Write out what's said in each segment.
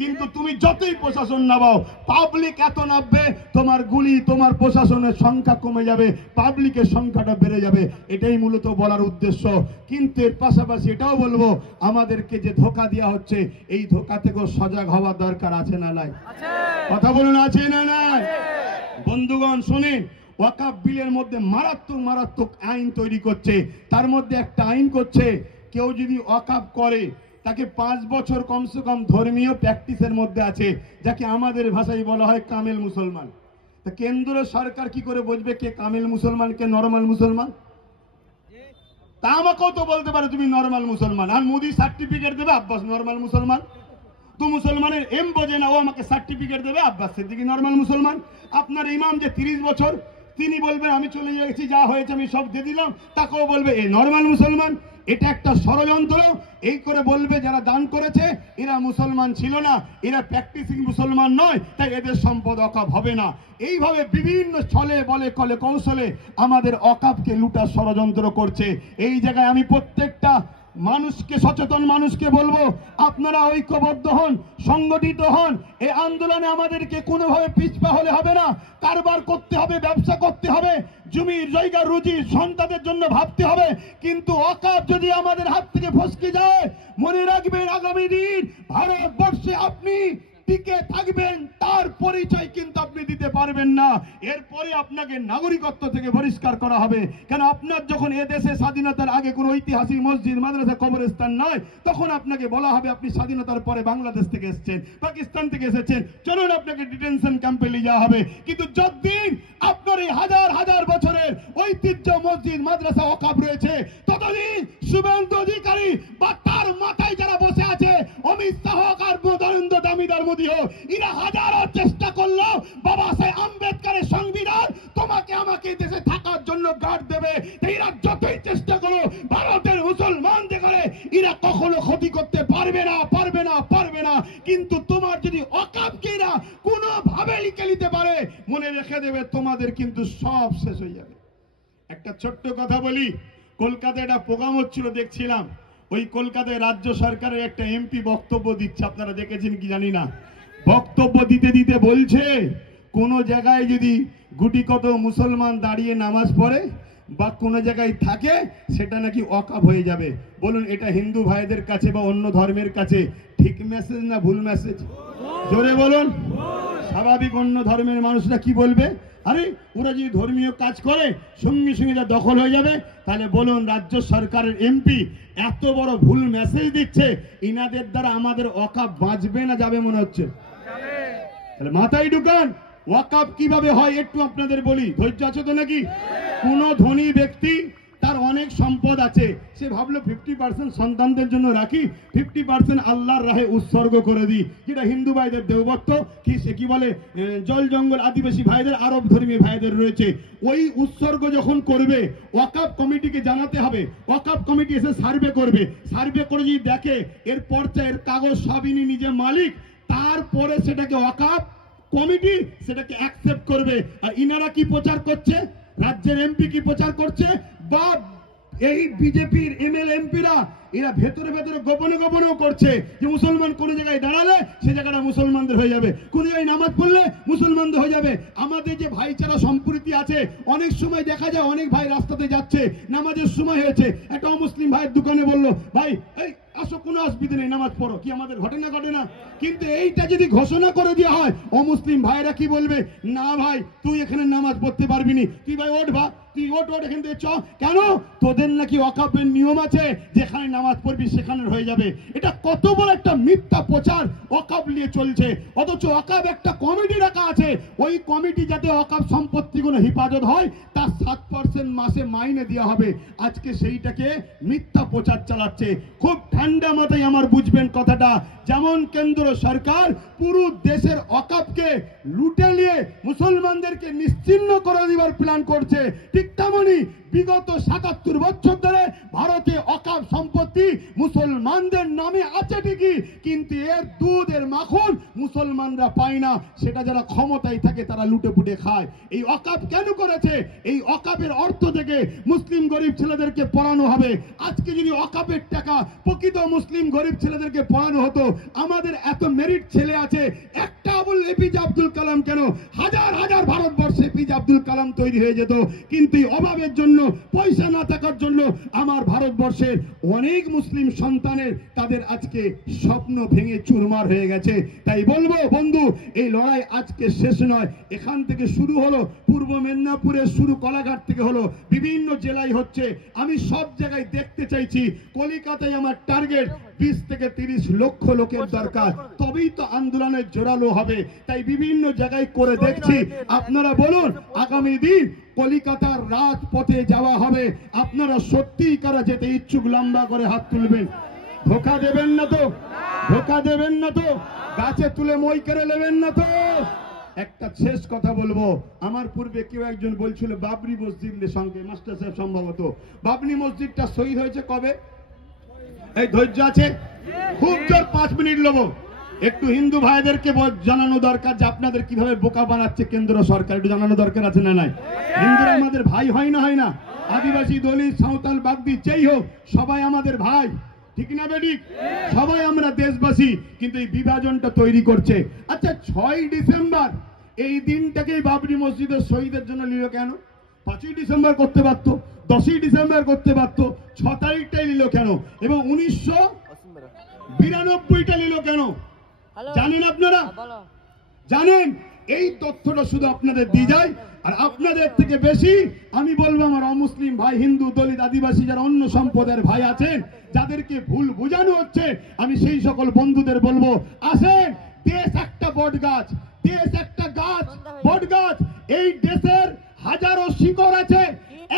কিন্তু তুমি যতই প্রশাসন নামাও, পাবলিক এত নামবে, তোমার গুলি, তোমার প্রশাসনের সংখ্যা কমে যাবে, পাবলিকের সংখ্যাটা বেড়ে যাবে। এটাই মূলত বলার উদ্দেশ্য। কিন্তু এর পাশাপাশি এটাও বলবো, আমাদেরকে যে ধোঁকা দেওয়া হচ্ছে, এই ধোঁকা থেকেও সজাগ হওয়ার দরকার আছে না নাই? কথা বলুন, আছে না নাই? বন্ধুগণ শোনেন, ওয়াকফ বিলের মধ্যে মারাত্মক মারাত্মক আইন তৈরি করছে। তার মধ্যে একটা আইন করছে, কেউ যদি ওয়াকফ করে তাকে 5 বছর কমসে কম ধর্মীয় প্র্যাকটিসের মধ্যে আছে, যাকে আমাদের ভাষায় বলা হয় কামেল মুসলমান। তা কেন্দ্র সরকার কি করে বুঝবে কে কামেল মুসলমান, কে নরমাল মুসলমান? তা আমাকেও তো বলতে পারে তুমি নরমাল মুসলমান, আর মোদি সার্টিফিকেট দেবে আব্বাস নরমাল মুসলমান। তো মুসলমানের এম বোঝে না, ও আমাকে সার্টিফিকেট দেবে আব্বাস সিদ্দিকী নরমাল মুসলমান। আপনার ইমাম যে 30 বছর, তিনি বলবেন আমি চলে গেছি, যা হয়েছে আমি সব দিয়ে দিলাম, তাকেও বলবে এ নরমাল মুসলমান। এটা একটা ষড়যন্ত্র। এই করে বলবে যারা দান করেছে এরা মুসলমান ছিল না, এরা প্র্যাকটিসিং মুসলমান নয়, তাই এদের সম্পদ ওয়াকফ হবে না। এইভাবে বিভিন্ন ছলে বলে কলে কৌশলে আমাদের ওয়াকফকে লুটার ষড়যন্ত্র করছে। এই জায়গায় আমি প্রত্যেকটা মানুষকে, সচেতন মানুষকে বলবো, আপনারা ঐক্যবদ্ধ হন, সংগঠিত হন। এই আন্দোলনে আমাদেরকে কোনোভাবে পিছপা হলে হবে না। কারবার করতে হবে, ব্যবসা করতে হবে, জমির জায়গা রুজি সন্তানের জন্য ভাবতে হবে। কিন্তু ওয়াকফ যদি আমাদের হাত থেকে ফসকে যায়, মনে রাখবেন আগামী দিন ভারতবর্ষে আপনি টিকে থাকবেন, তার পরিচয় কিন্তু আপনি দিতে পারবেন না। এরপরে আপনাকে নাগরিকত্ব থেকে বহিষ্কার করা হবে। কেন, আপনার যখন এ দেশে স্বাধীনতার আগে কোনো ঐতিহাসিক মসজিদ, মাদ্রাসা, কবরস্থান নয়, তখন আপনাকে বলা হবে আপনি স্বাধীনতার পরে বাংলাদেশ থেকে এসেছেন, পাকিস্তান থেকে এসেছেন, চলুন আপনাকে ডিটেনশন ক্যাম্পে নিয়ে যাওয়া হবে। কিন্তু যতদিন আপনার এই হাজার হাজার বছরের ঐতিহ্য মসজিদ, মাদ্রাসা ওয়াকফ রয়েছে, ততদিন শুভেন্দু অধিকারী বা তার মাথায় যারা বসে আছে, অমিত শাহ আর নরেন্দ্র দামোদর মোদী হোক, এরা হাজারো চেষ্টা করলো বাবা সাহেব আম্বেদকরের সংবিধান তোমাকে আমাকে দেশে থাকার জন্য গার্ড দেবে। এরা যতই চেষ্টা করো ভারতের মুসলমানদের করে, এরা কখনো ক্ষতি করতে পারবে না, পারবে না, পারবে না। কিন্তু তোমার যদি ওয়াকফকে এরা কোনোভাবে লিখে নিতে পারে, মনে রেখে দেবে তোমাদের কিন্তু সব শেষ হয়ে যাবে। একটা ছোট্ট কথা বলি, কলকাতায় একটা প্রোগ্রাম হচ্ছিল, দেখছিলাম। ওই কলকাতায় রাজ্য সরকারের একটা এমপি বক্তব্য দিচ্ছে, আপনারা দেখেছেন কি জানি না। বক্তব্য দিতে দিতে বলছে, কোন জায়গায় যদি গুটি কত মুসলমান দাঁড়িয়ে নামাজ পড়ে বা কোন জায়গায় থাকে, সেটা নাকি ওয়াকফ হয়ে যাবে। বলুন, এটা হিন্দু ভাইদের কাছে বা অন্য ধর্মের কাছে ঠিক মেসেজ না ভুল মেসেজ? জোরে বলুন। স্বাভাবিক অন্য ধর্মের মানুষরা কি বলবে, আরে ওরা যদি ধর্মীয় কাজ করে সঙ্গে সঙ্গে যা দখল হয়ে যাবে। তাহলে বলুন, রাজ্য সরকারের এমপি এত বড় ভুল মেসেজ দিচ্ছে, ইনাদের দ্বারা আমাদের ওয়াকফ বাঁচবে না যাবে মনে হচ্ছে? তাহলে মাথায় ঢুকান, ওয়াকফ কিভাবে হয় একটু আপনাদের বলি, ধৈর্য আছে তো নাকি? কোন ধনী ব্যক্তি, তার অনেক সম্পদ আছে, সে ভাবলো 50% সন্তানদের জন্য রাখি, 50% আল্লাহর রাহে উৎসর্গ করে দিই, যেটা হিন্দু ভাইদের দেবত্ব কি সে কি বলে জল জঙ্গল আদিবাসী ভাইদের, আরব ধর্মী ভাইদের রয়েছে। ওই উৎসর্গ যখন করবে, ওয়াকফ কমিটিকে জানাতে হবে। ওয়াকফ কমিটি এসে সার্ভে করবে, সার্ভে করে যদি দেখে এর পর্চা, এর কাগজ সবই নিজে মালিক, তারপরে সেটাকে ওয়াকফ কমিটি সেটাকে অ্যাকসেপ্ট করবে। আর ইনারা কি প্রচার করছে, রাজ্যের এমপি কি প্রচার করছে, বা এই বিজেপির এমএলএ এমপিরা এরা ভেতরে ভেতরে গোপনে গোপনেও করছে যে মুসলমান কোন জায়গায় দাঁড়ালে সে জায়গাটা মুসলমানদের হয়ে যাবে, কোন জায়গায় নামাজ পড়লে মুসলমানদের হয়ে যাবে। আমাদের যে ভাইচারা সম্প্রীতি আছে, অনেক সময় দেখা যায় অনেক ভাই রাস্তাতে যাচ্ছে, নামাজের সময় হয়েছে, একটা অমুসলিম ভাইয়ের দোকানে বললো, ভাই এই আসো, কোনো অসুবিধা নেই, নামাজ পড়ো, কি আমাদের ঘটে না ঘটে না? কিন্তু এইটা যদি ঘোষণা করে দেওয়া হয়, অমুসলিম ভাইরা কি বলবে, না ভাই তুই এখানে নামাজ পড়তে পারবি নি, তুই ভাই ওঠ, ভা তুই ওঠ এখান থেকে চ। কেন? তোদের নাকি ওয়াকফের নিয়ম আছে, যেখানে নামাজ পড়বি সেখানে হয়ে যাবে। এটা কত বড় একটা মিথ্যা প্রচার ওয়াকফ নিয়ে চলছে। অথচ ওয়াকফ একটা কমিটি রাখা আছে, ওই কমিটি যাতে ওয়াকফ সম্পত্তিগুলো হেফাজত হয়, তার 7% মাসে মাইনে দেওয়া হবে। আজকে সেইটাকে মিথ্যা প্রচার চালাচ্ছে। খুব ঠান্ডা মাথায় আমার বুঝবেন কথাটা। যেমন কেন্দ্র সরকার পুরো দেশের ওয়াকফকে লুটে নিয়ে মুসলমানদেরকে নিশ্চিহ্ন করে দেওয়ার প্ল্যান করছে, ঠিক তেমনি বিগত ৭৭ বছর ধরে ভারতে ওয়াকফ সম্পত্তি মুসলমানদের নামে আছে ঠিকই, কিন্তু এর দুধ, এর মাখন মুসলমানরা পায় না। সেটা যারা ক্ষমতায় থাকে তারা লুটে পুটে খায়। এই ওয়াকফ কেন করেছে? এই ওয়াকফের অর্থ থেকে মুসলিম গরিব ছেলেদেরকে পড়ানো হবে। আজকে যদি ওয়াকফের টাকা প্রকৃত মুসলিম গরিব ছেলেদেরকে পড়ানো হতো, আমাদের এত মেরিট ছেলে আছে, একটা বল এপিজে আব্দুল কালাম কেন, হাজার হাজার ভারতবর্ষে এপিজে আব্দুল কালাম তৈরি হয়ে যেত। কিন্তু এই অভাবের জন্য, পয়সা না থাকার জন্য আমার ভারতবর্ষের অনেক মুসলিম সন্তানের তাদের আজকে স্বপ্ন ভেঙে চুরমার হয়ে গেছে। তাই বলবো বন্ধু, এই লড়াই আজকে শেষ নয়। এখান থেকে শুরু হলো, পূর্ব মেদিনীপুরের শুরু কলাঘাট থেকে হলো, বিভিন্ন জেলায় হচ্ছে। আমি সব জায়গায় দেখতে চাইছি। কলকাতায় আমার টার্গেট 20 থেকে 30 লক্ষ লোকের দরকার, তবেই তো আন্দোলনের জোরালো হবে। তাই বিভিন্ন জায়গায় করে দেখছি। আপনারা বলুন, আগামী দিন কলিকাতার রাজপথে যাওয়া হবে। আপনারা সত্যিই কারা যেতে ইচ্ছুক, লম্বা করে হাত তুলবেন। ধোকা দেবেন না তো? ধোকা দেবেন না তো? গাছে তুলে মই করে নেবেন না তো? একটা শেষ কথা বলবো। আমার পূর্বে কেউ একজন বলছিল বাবরি মসজিদের সঙ্গে, মাস্টার সাহেব সম্ভবত, বাবরি মসজিদটা শহীদ হয়েছে কবে? এই ধৈর্য আছে? খুব জোর 5 মিনিট নেবো। একটু হিন্দু ভাইদেরকে জানানো দরকার যে আপনাদের কিভাবে বোকা বানাচ্ছে কেন্দ্র সরকার, একটু জানানো দরকার আছে না নাই? হিন্দুরা আমাদের ভাই হয় না, হয় না? আদিবাসী, দলিত, সাঁওতাল, বাগদি যেই হোক, সবাই আমাদের ভাই, ঠিক না বেঠিক? সবাই আমরা দেশবাসী, কিন্তু এই বিভাজনটা তৈরি করছে। আচ্ছা, 6 ডিসেম্বর এই দিনটাকে বাবরি মসজিদের শহীদের জন্য নিল কেন? 5ই ডিসেম্বর করতে পারতো, 10ই ডিসেম্বর করতে পারতো, 6 তারিখটাই নিল কেন? এবং 1992টা নিল কেন? জানেন আপনারা? জানেন? এই তথ্যটা শুধু আপনাদের দিয়ে যায়। আর আপনাদের থেকে বেশি আমি বলবো আমার অমুসলিম ভাই, হিন্দু, দলিত, আদিবাসী, যারা অন্য সম্প্রদায়ের ভাই আছেন, যাদেরকে ভুল বোঝানো হচ্ছে, আমি সেই সকল বন্ধুদের বলবো, আসেন, দেশ একটা বট গাছ, দেশ একটা গাছ, বট গাছ। এই দেশের হাজারো শিকড় আছে,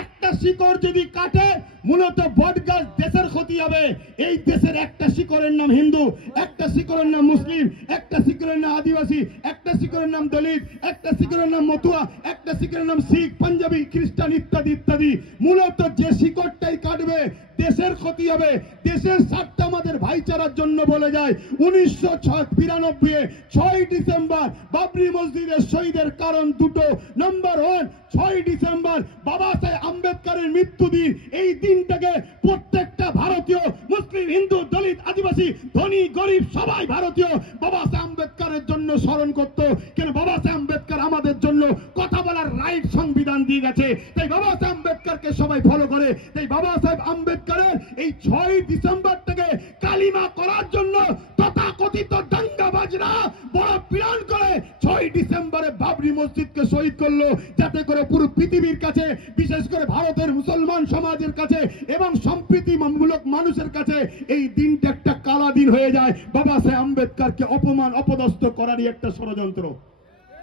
একটা শিকড় যদি কাটে, মূলত বট গাছ দেশের ক্ষতি হবে। এই দেশের একটা শিকড়ের নাম হিন্দু, একটা শিকড়ের নাম মুসলিম, একটা শিকড়ের নাম আদিবাসী, একটা শিকড়ের নাম দলিত, একটা শিকড়ের নাম মতুয়া, একটা শিকড়ের নাম শিখ, পাঞ্জাবি, খ্রিস্টান ইত্যাদি ইত্যাদি। মূলত যে শিকড়টাই কাটবে দেশের ক্ষতি হবে। দেশের স্বার্থ আমাদের ভাইচারার জন্য বলে যায়। 1992 6 ডিসেম্বর বাবরি মসজিদের শহীদের কারণ দুটো। নাম্বার 1, 6 ডিসেম্বর বাবা সাহেব আম্বেদকরের মৃত্যু দিন। এই দিনটাকে প্রত্যেকটা ভারতীয়, মুসলিম, হিন্দু, দলিত, আদিবাসী, ধনী, গরিব সবাই ভারতীয় বাবা সাহেব আম্বেদকরের জন্য স্মরণ করত। কেন? বাবা সাহেব আম্বেদকর আমাদের জন্য কথা বলার রাইট সংবিধান দিয়ে গেছে। তাই বাবা সাহেব আম্বেদকরকে সবাই ফলো করে। তাই বাবা সাহেব আম্বেদকরের এই 6 ডিসেম্বরটাকে কালিমা করার জন্য তথাকথিত দাঙ্গাবাজরা বড় প্ল্যান করে 6 ডিসেম্বরে বাবরি মসজিদকে শহীদ করলো, যাতে করে পুরো পৃথিবীর কাছে, বিশেষ করে ভারতের মুসলমান সমাজের কাছে এবং সম্প্রীতিমূলক মানুষের কাছে এই দিনটা একটা কালা দিন হয়ে যায়। বাবা সাহেব আম্বেদকরকে অপমান, অপদস্থ করারই একটা ষড়যন্ত্র।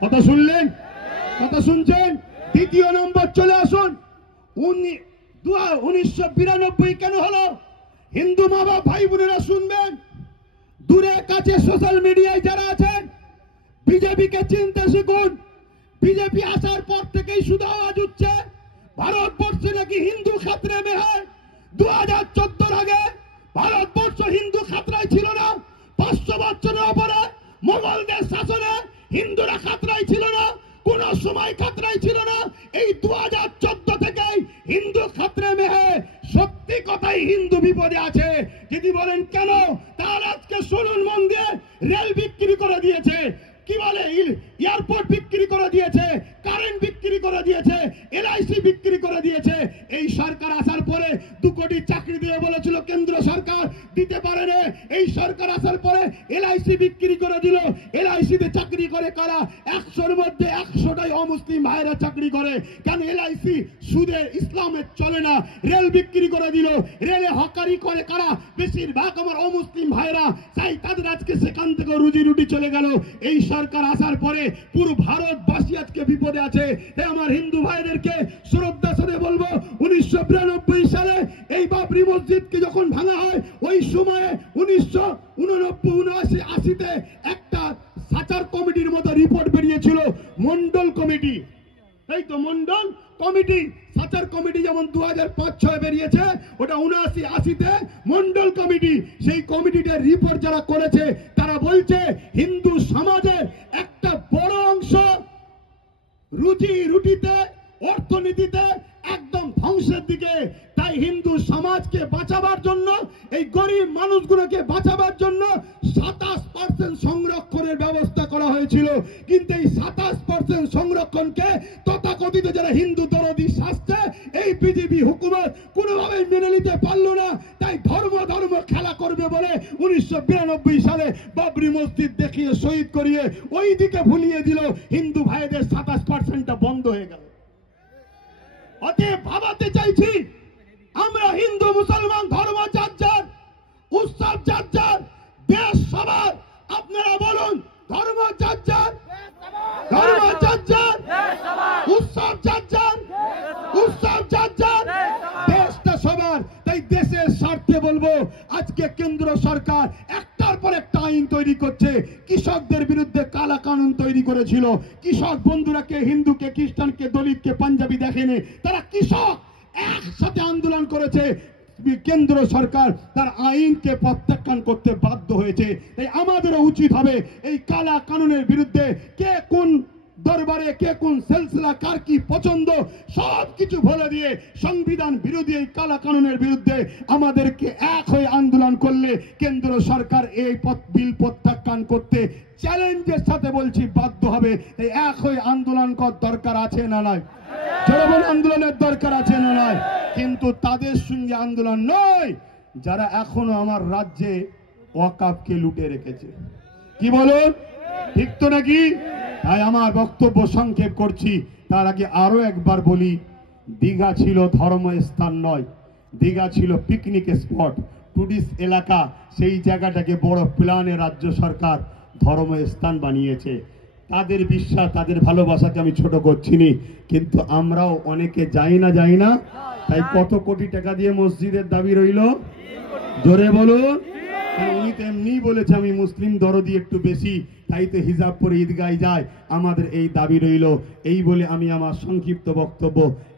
কথা শুনলেন? কথা শুনছেন? দ্বিতীয় নম্বর চলে আসুন। 1992 কেন হলো? হিন্দু মা বাবা, ভাই বোনেরা শুনবেন, দূরে কাছে সোশ্যাল মিডিয়ায় যারা আছেন, বিজেপিকে চিনতে শিখুন। বিজেপি আসার পর থেকেই শুধু আওয়াজ উঠছে ভারতবর্ষে নাকি হিন্দু খাতরে মে হয়। 2014 আগে ভারতবর্ষ হিন্দু খাতরায় ছিল না। 500 বছরের উপরে মোগলদের শাসনে হিন্দুরা খাতরায় ছিল না, কোন সময় খাতরায় ছিল না। এই 2014 থেকেই হিন্দু খাতরে মে হয়। সত্যি কথাই হিন্দু বিপদে আছে। যদি বলেন কেন, তাহলে আজকে শুনুন মন দিয়ে, রেল বিক্রি করে দিয়েছে, কি বলে, এয়ারপোর্ট বিক্রি করে দিয়েছে, কারেন্ট বিক্রি করে দিয়েছে, এলআইসি বিক্রি করে দিয়েছে। এই সরকার আসার পরে 2 কোটি চাকরি দিয়ে বলেছিল কেন্দ্র সরকার, দিতে পারে না। এই সরকার আসার পরে এলআইসি বিক্রি করে দিল। এলআইসি তে চাকরি করে কারা? 100-র মধ্যে 100টাই অমুসলিম ভাইরা চাকরি করে। কেন? এলআইসি সুদে ইসলামের চলে না। রেল বিক্রি করে দিল। রেলে হকারি করে কারা? বেশিরভাগ আমার অমুসলিম ভাইরা। তাই তাদের আজকে সেখান থেকে রুজি রুটি চলে গেল। এই সরকার আসার পরে পুরো ভারতবাসী আজকে বিপদে আছে। তাই আমার হিন্দু ভাইদেরকে শ্রদ্ধার সাথে বলবো, 1992 সালে এই বাবরি মসজিদকে যখন ভাঙা হয়, ওই সময়ে 1989-80-তে একটা সাচার কমিটির মতো রিপোর্ট বেরিয়েছিল, মন্ডল কমিটি। এই তো মন্ডল কমিটি, সাচার কমিটি যেমন 2005-06 বেরিয়েছে, ওটা 79-80-তে মন্ডল কমিটি। সেই কমিটিটার রিপোর্ট যারা করেছে তারা বলছে হিন্দু সমাজের একটা বড় অংশ রুটিতে, অর্থনীতিতে একদম ধ্বংসের দিকে। তাই হিন্দু সমাজকে বাঁচাবার জন্য, এই গরিব মানুষগুলোকে বাঁচাবার জন্য 27% সংরক্ষণের ব্যবস্থা করা হয়েছিল। কিন্তু এই 27% সংরক্ষণকে তথাকথিত যারা হিন্দু দরদি শাস্ত্রে এই বিজেপি হুকুমত কোনোভাবেই মেনে নিতে পারল না। তাই ধর্ম খেলা করবে বলে 1992 সালে বাবরি মসজিদ দেখিয়ে শহীদ করিয়ে ওই দিকে ভুলিয়ে দিল। হিন্দু ভাইদের 27%টা বন্ধ হয়ে গেল। অতএব ভাবাতে চাইছি, আমরা হিন্দু মুসলমান ধর্ম যার যার, উৎসব যার যার, দেশ সবার। আপনারা বলুন, ধর্ম যার যার, ধর্ম যার যার, উৎসব যার যার, উৎসব যার যার, দেশটা সবার। তাই দেশের স্বার্থে বলবো, আজকে কেন্দ্র সরকার একটার পর একটা আইন তৈরি করছে। কৃষকদের বিরুদ্ধে কালা কানুন তৈরি করেছিল। কৃষক বন্ধুরা কে হিন্দুকে, খ্রিস্টানকে, দলিতকে, পাঞ্জাবি দেখেনি, তারা কৃষক একসাথে আন্দোলন করেছে। কেন্দ্র সরকার তার আইনকে প্রত্যাখ্যান করতে বাধ্য হয়েছে। তাই আমাদেরও উচিত হবে এই কালা কানুনের বিরুদ্ধে, কে কোন দরবারে, কে কোন সিলসিলা, কার কি পছন্দ, সব কিছু বলে দিয়ে সংবিধান বিরোধী এই কালা কানুনের বিরুদ্ধে আমাদেরকে এক হয়ে আন্দোলন করলে কেন্দ্র সরকার এই বিল প্রত্যাখ্যান করতে চ্যালেঞ্জের সাথে বলছি বাধ্য হবে। এই এক হয়ে আন্দোলন করার দরকার আছে না নাই? জনগণ আন্দোলনের দরকার আছে না নাই? কিন্তু তাদের সঙ্গে আন্দোলন নয় যারা এখনো আমার রাজ্যে ওয়াকাফকে লুটে রেখেছে। কি বলুন, ঠিক তো নাকি? তাই আমার বক্তব্য সংক্ষেপ করছি। তার আগে আরো একবার বলি, দীঘা ছিল ধর্মস্থান নয়, দীঘা ছিল পিকনিক স্পট, টুরিস্ট এলাকা। সেই জায়গাটাকে বড় প্ল্যানে রাজ্য সরকার ধর্মস্থান বানিয়েছে। তাদের বিশ্বাস, তাদের ভালোবাসাকে আমি ছোট করছি না, কিন্তু আমরাও অনেকে যাই না। তাই কত কোটি টাকা দিয়ে মসজিদের দাবি রইল? জোরে বলুন। উনি তো এমনি বলেছে আমি মুসলিম দরদি একটু বেশি, তাই তো হিজাব পরে ঈদগায় যায়। আমাদের এই দাবি রইল। এই বলে আমি আমার সংক্ষিপ্ত বক্তব্য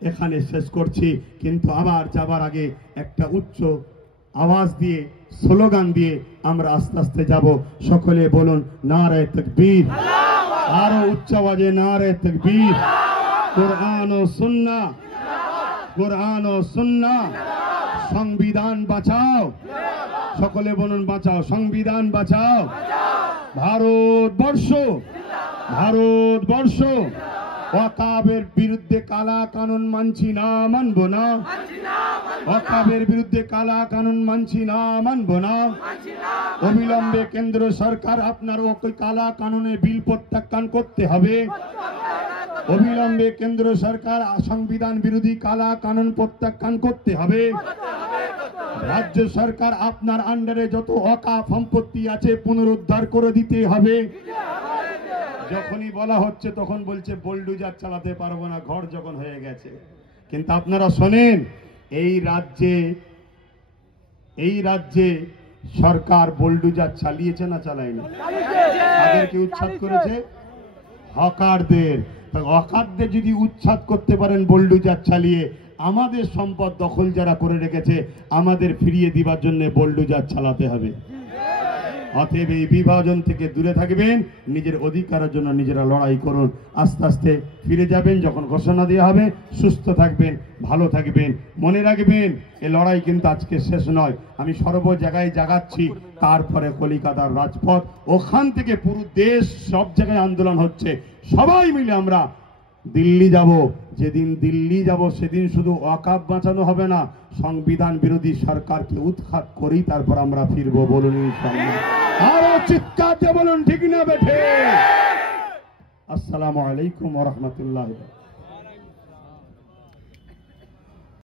এখানে শেষ করছি। কিন্তু আবার যাবার আগে একটা উচ্চ আওয়াজ দিয়ে, স্লোগান দিয়ে আমরা আস্তে আস্তে যাব। সকলে বলুন নারে তাকবীর। আরো উচ্চ আওয়াজে নারে তাকবীর। কোরআন ও সুন্নাহ, কোরআন ও সুন্নাহ। সংবিধান বাঁচাও। সকলে বলুন বাঁচাও, সংবিধান বাঁচাও। ভারতবর্ষ, ভারতবর্ষ ওয়াকাবের বিরুদ্ধে কালা কানুন মানছি না, মানব না। ওয়াকাবের বিরুদ্ধে কালা কানুন মানছি না, মানব না। অবিলম্বে কেন্দ্র সরকার আপনার ওই কালা কানুনের বিল প্রত্যাখ্যান করতে হবে। অবিলম্বে কেন্দ্র সরকার সংবিধান বিরোধী কালা কানুন প্রত্যাখ্যান করতে হবে। রাজ্য সরকার আপনার আন্ডারে যত ওয়াকাফ সম্পত্তি আছে পুনরুদ্ধার করে দিতে হবে। যখনই বলা হচ্ছে তখন বলছে বুলডোজার চালাতে পারবো না, ঘর যখন হয়ে গেছে। কিন্তু আপনারা শোনেন, এই রাজ্যে সরকার বুলডোজার চালিয়েছে না চালায়নি? তাদেরকে উচ্ছেদ করেছে হকারদের। হকারদের যদি উচ্ছেদ করতে পারেন বুলডোজার চালিয়ে, আমাদের সম্পদ দখল যারা করে রেখেছে আমাদের ফিরিয়ে দিবার জন্য বুলডোজার চালাতে হবে। অতএব এই বিভাজন থেকে দূরে থাকবেন, নিজের অধিকারের জন্য নিজেরা লড়াই করুন। আস্তে আস্তে ফিরে যাবেন যখন ঘোষণা দেওয়া হবে। সুস্থ থাকবেন, ভালো থাকবেন। মনে রাখবেন, এই লড়াই কিন্তু আজকে শেষ নয়। আমি সর্ব জায়গায় জাগাচ্ছি, তারপরে কলিকাতার রাজপথ, ওখান থেকে পুরো দেশ, সব জায়গায় আন্দোলন হচ্ছে। সবাই মিলে আমরা দিল্লি যাব। যেদিন দিল্লি যাব সেদিন শুধু ওয়াকাফ বাঁচানো হবে না, সংবিধান বিরোধী সরকারকে উৎখাত করেই তারপর আমরা ফিরবো। বলুন ইনশাআল্লাহ। আরো চিৎকার দিয়ে বলুন ঠিক না বেঠে? আসসালামু আলাইকুম ওয়া রাহমাতুল্লাহ।